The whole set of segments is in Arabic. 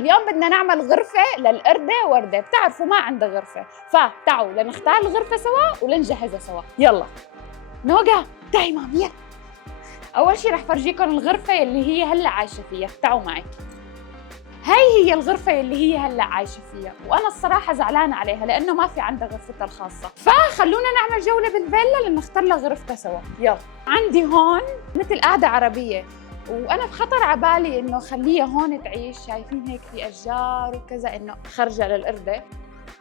اليوم بدنا نعمل غرفة للقردة وردة، بتعرفوا ما عندها غرفة، فتعوا لنختار الغرفة سوا ولنجهزها سوا. يلا نوغا تعي مام يلا. أول شي رح فرجيكم الغرفة اللي هي هلا عايشة فيها، تعوا معي. هاي هي الغرفة اللي هي هلا عايشة فيها، وأنا الصراحة زعلانة عليها لأنه ما في عندها غرفتها الخاصة، فخلونا نعمل جولة بالفيلا لنختار لها غرفتها سوا. يلا عندي هون مثل قاعدة عربية، وأنا بخطر عبالي إنه خليها هون تعيش. شايفين هيك في أشجار وكذا، إنه خرجة للقردة،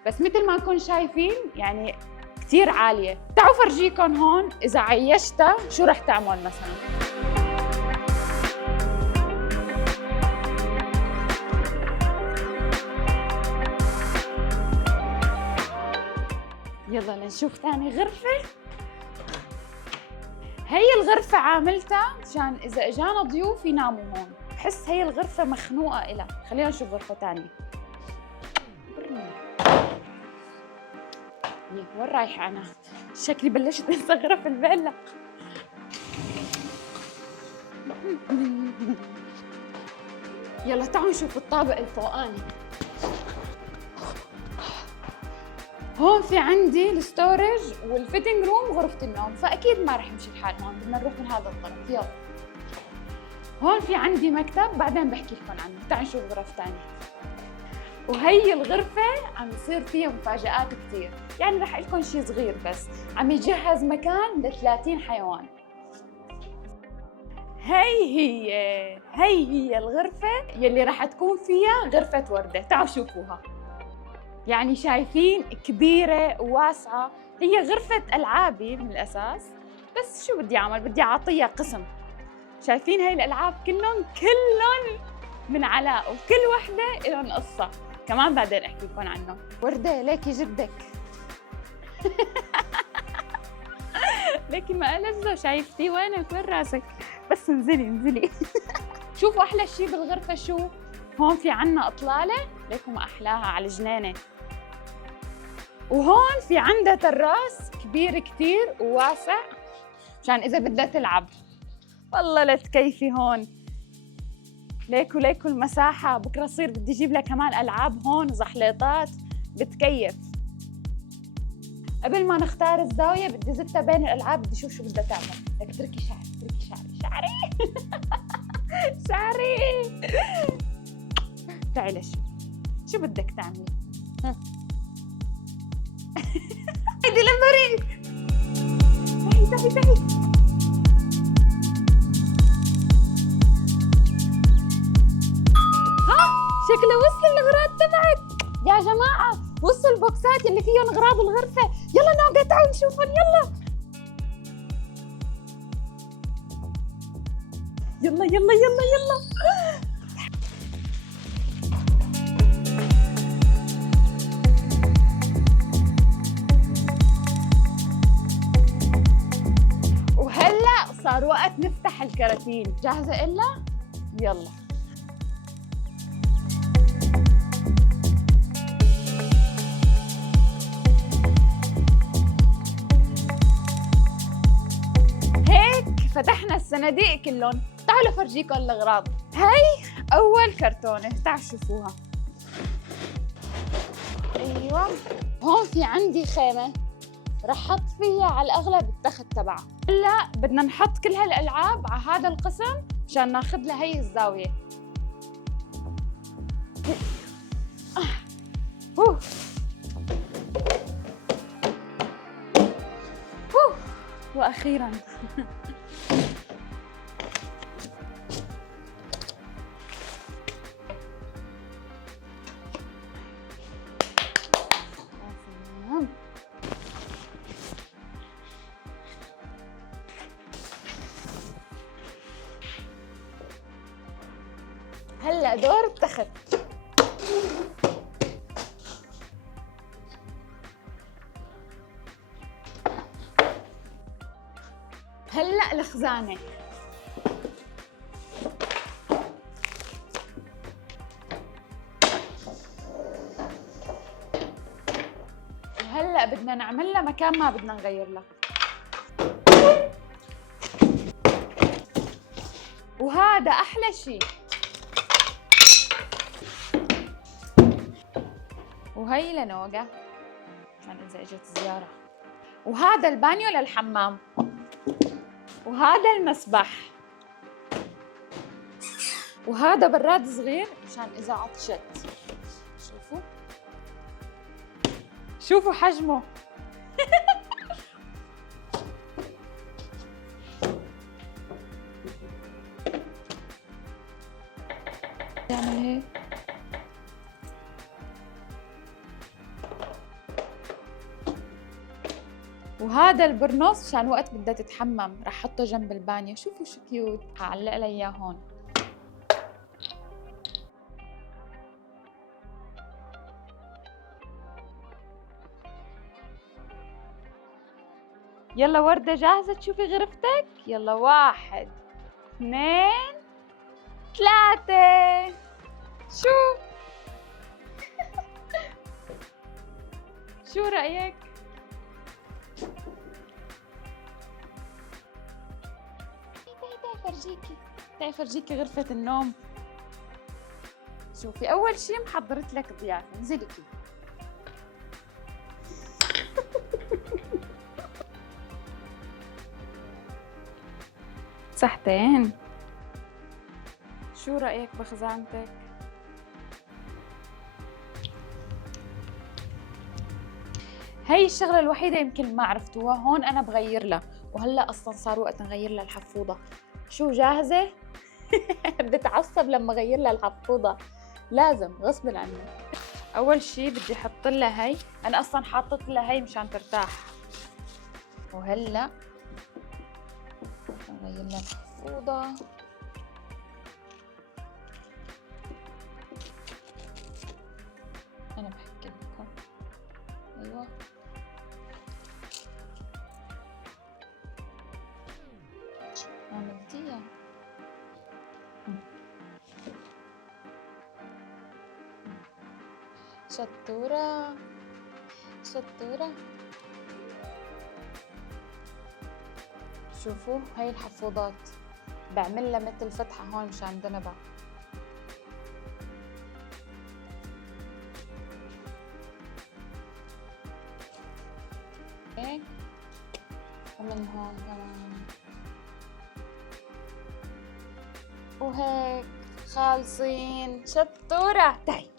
بس مثل ما نكون شايفين يعني كتير عالية. تعوا فرجيكم هون إذا عيشتها شو رح تعمل مثلا. يلا لنشوف ثاني غرفة. هي الغرفة عاملتها مشان إذا إجانا ضيوف يناموا هون، بحس هي الغرفة مخنوقة إلها. خلينا نشوف غرفة ثانية. وين رايحة أنا؟ شكلي بلشت أنسى غرف الفيلا. يلا تعالوا نشوف الطابق الفوقاني. هون في عندي الستورج والفيتنج روم وغرفة النوم، فأكيد ما رح يمشي الحال هون، بدنا نروح من هذا الطرف. يلا هون في عندي مكتب بعدين بحكي لكم عنه. تعالوا نشوف غرف ثانية. وهي الغرفة عم يصير فيها مفاجآت كثير، يعني رح أقول لكم شيء صغير بس. عم يجهز مكان ل 30 حيوان. هي الغرفة يلي رح تكون فيها غرفة وردة. تعالوا شوفوها. يعني شايفين كبيرة وواسعة، هي غرفة ألعابي من الأساس، بس شو بدي أعمل؟ بدي أعطيها قسم. شايفين هاي الألعاب كلهم من علاء، وكل وحدة لهم قصة كمان بعدين أحكي لكم عنه. وردة ليكي جدك. ليكي ما ألزه، شايفتي وينك؟ وين راسك؟ بس انزلي. شوفوا أحلى شي بالغرفة شو؟ هون في عنا إطلالة، ليكم ما أحلاها على الجنينة. وهون في عندها تراس كبير كتير وواسع مشان إذا بدها تلعب. والله لا تكيفي هون. ليكو المساحة. بكرة صير بدي أجيب لها كمان ألعاب هون وزحليطات بتكيف. قبل ما نختار الزاوية بدي زتها بين الألعاب، بدي أشوف شو بدها تعمل. لك اتركي شعري. تعي شو بدك تعملي؟ هيدي لمبرينك. تعي. شكله وصل الأغراض تبعك يا جماعة، وصل البوكسات اللي فيهم أغراض الغرفة. يلا نوغا تعالوا نشوفهم. يلا. وهلا صار وقت نفتح الكراتين. جاهزة إلا؟ يلا. فتحنا الصناديق كلهم. تعالوا فرجيكم الأغراض. هاي أول كرتونة، تعالوا شوفوها. أيوة هون في عندي خيمة رح حط فيها على الأغلب التخت تبعها. هلا بدنا نحط كل هالألعاب على هذا القسم مشان ناخذ لها هي الزاوية. وأخيراً هلا دور التخت. هلا الخزانة. وهلا بدنا نعمل لها مكان ما بدنا نغير لها. وهذا احلى شيء. وهي لنوجة عشان إذا إجت زيارة. وهذا البانيو للحمام. وهذا المسبح. وهذا براد صغير عشان إذا عطشت. شوفوا شوفوا حجمه. يعمل هيك. وهذا البرنوس عشان وقت بدها تتحمم رح حطه جنب البانيو. شوفوا شو كيوت. هعلق لها اياه هون. يلا وردة جاهزة تشوفي غرفتك؟ يلا 1 2 3. شو شو رأيك؟ تعي فرجيكي غرفة النوم. شوفي أول شي محضرت لك ضيافة. انزلكي. صحتين. شو رأيك بخزانتك؟ هي الشغلة الوحيدة يمكن ما عرفتوها. هون أنا بغير لها، وهلا أصلا صار وقت نغير لها الحفوضة. شو جاهزة؟ بتعصب لما غير لها الحفوضة، لازم غصب عني. أول شي بدي أحط لها هي. أنا أصلا حاطط لها هي مشان ترتاح. وهلا نغير لها الحفوضة. أنا بحكي لكم. أيوة عملتيها. شطورة شطورة. شوفوا هاي الحفوضات بعمل لها مثل فتحة هون مشان دنبها. هيك ومن هون كمان. وهيك خالصين. شطورة. تعي